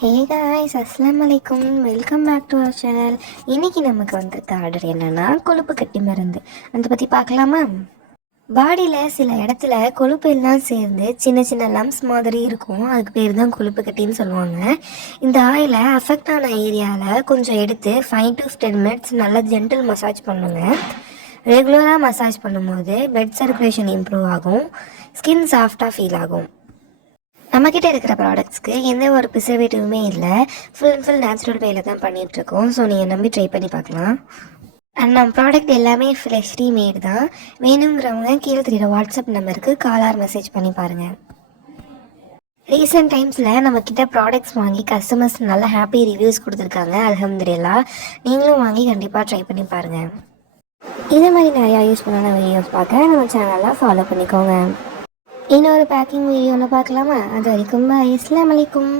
ஹே guys, அஸ்ஸலாமு அலைக்கும். Welcome back to our channel. இன்றைக்கி நமக்கு வந்திருக்க ஆர்டர் என்னென்னா கொழுப்பு கட்டி மருந்து. அதை பற்றி பார்க்கலாமா? பாடியில் சில இடத்துல கொழுப்பு எல்லாம் சேர்ந்து சின்ன சின்ன லம்ஸ் மாதிரி இருக்கும். அதுக்கு பேர் தான் கொழுப்பு கட்டின்னு சொல்லுவாங்க. இந்த ஆயிலை அஃபெக்ட் ஆன ஏரியாவில் கொஞ்சம் எடுத்து 5 to 10 minutes நல்லா ஜென்டில் மசாஜ் பண்ணுங்க. ரெகுலராக மசாஜ் பண்ணும்போது பிளட் சர்க்குலேஷன் இம்ப்ரூவ் ஆகும், ஸ்கின் சாஃப்டாக ஃபீல் ஆகும். நம்மக்கிட்ட இருக்கிற ப்ராடக்ட்ஸ்க்கு எந்த ஒரு ப்ரிசர்வேட்டிவுமே இல்லை, ஃபுல் நேச்சுரல் வேலை தான் பண்ணிகிட்ருக்கோம். ஸோ நீங்கள் நம்பி ட்ரை பண்ணி பார்க்கலாம். அண்ட் நம்ம ப்ராடக்ட் எல்லாமே ஃப்ரெஷ்லி மேட் தான். வேணுங்கிறவங்க கீழே தெரியுற வாட்ஸ்அப் நம்பருக்கு காலார் மெசேஜ் பண்ணி பாருங்கள். ரீசெண்ட் டைம்ஸில் நம்மக்கிட்ட ப்ராடக்ட்ஸ் வாங்கி கஸ்டமர்ஸ் நல்ல ஹாப்பி ரிவ்யூஸ் கொடுத்துருக்காங்க. அல்ஹம்துலில்லாஹ். நீங்களும் வாங்கி கண்டிப்பாக ட்ரை பண்ணி பாருங்கள். இதே மாதிரி நிறையா யூஸ்ஃபுல்லான வீடியோஸ் பார்க்க நம்ம சேனலில் ஃபாலோ பண்ணிக்கோங்க. இன்னொரு பேக்கிங் வீடியோவில் பார்க்கலாமா? அது வரைக்கும் பாய். அஸ்ஸலாமு அலைக்கும்.